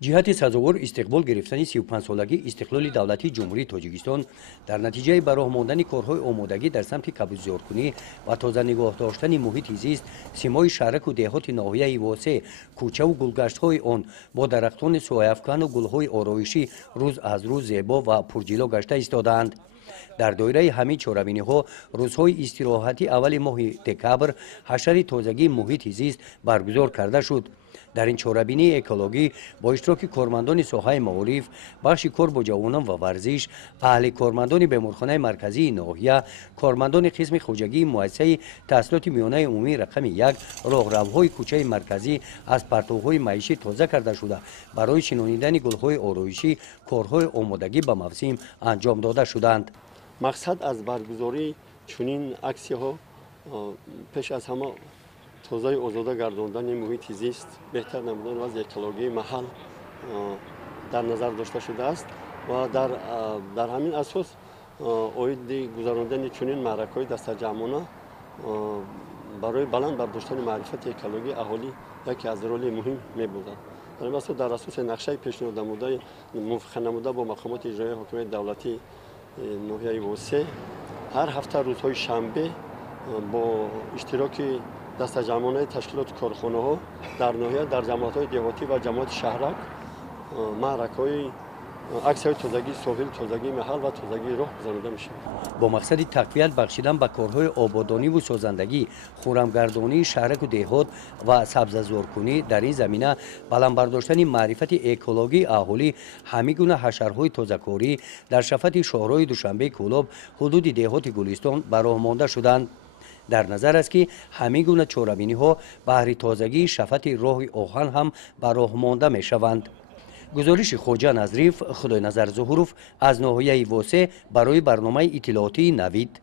جهت سزاوار استقبال گرفتن 35 سالگی استقلال دولتی جمهوری تاجیکستان در نتیجه براه ماندن کارهای آمادگی در سمت کبوترزارکنی و تازه نگاه داشتن محیط زیست، سیمای شهرک و دهات ناحیه واسه کوچه و گلگشت‌های آن با درختان سایه‌افکن و گل‌های آرایشی روز از روز زیبا و پرجلو گشته ایستادند. در دایره همین چاره‌بینی‌ها روزهای استراحتی اول ماه دکبر حشر تازگی محیط زیست برگزار کرده شد. در این چاره‌بینی اکولوژی با اشتراک کارمندان ساحه معارف، بخش کار با جوانان و ورزش، اهل کارمندان بیمارخانه مرکزی ناحیه، کارمندان قسم خوجگی مؤسسه تحصیلات میانه عمومی رقم 1 راهروهای کوچه مرکزی از پرتوهای معیشی تازه کرده شده برای شنانیدن گل‌های آرایشی کارهای آمادگی به موسم انجام داده شدند. مقصد از برگزاری چنین اکسی‌ها پیش از همه توزیع آزاده گرداندن محیط زیست، بهتر نمودن وضع اکولوژی محل در نظر داشته شده است و در همین اساس اوید گذراندن چنین معرکه‌های دستجمعانه برای بلند برداشتن معرفت اکولوژی اهالی یکی از رول مهم می‌باشد. در اساس نقشه پیشنهاد نموده موافقت نموده با مقامات اجرایی حکومت دولتی ناحیه واسه هر هفته روزهای شنبه با اشتراک دستجمعانه تشکیلات کارخانه‌ها در ناحیه در جماعت‌های دهاتی و جماعت شهرک معرکه‌های عکس‌های تازگی ساحل، تازگی محل و تازگی راه گذرانده میشه. با مقصد تقویت بخشیدن به کارهای آبادانی و سازندگی، خرمگردانی شهرک و دهات و سبزه‌زارکنی در این زمینه بلند برداشتن معرفت اکولوژی اهالی همه گونه حشرهای تازه‌کاری در شفت شهرهای دوشنبه کلاب حدود دهات گلستان براه مانده شدند. در نظر است که همه گونه چاره‌بینی‌ها بهر تازگی شفت راه آهن هم براه مانده می‌شوند. گزارش خواجه نظریف خدای نظر ظهوروف از ناحیه واسه برای برنامه اطلاعاتی نوید.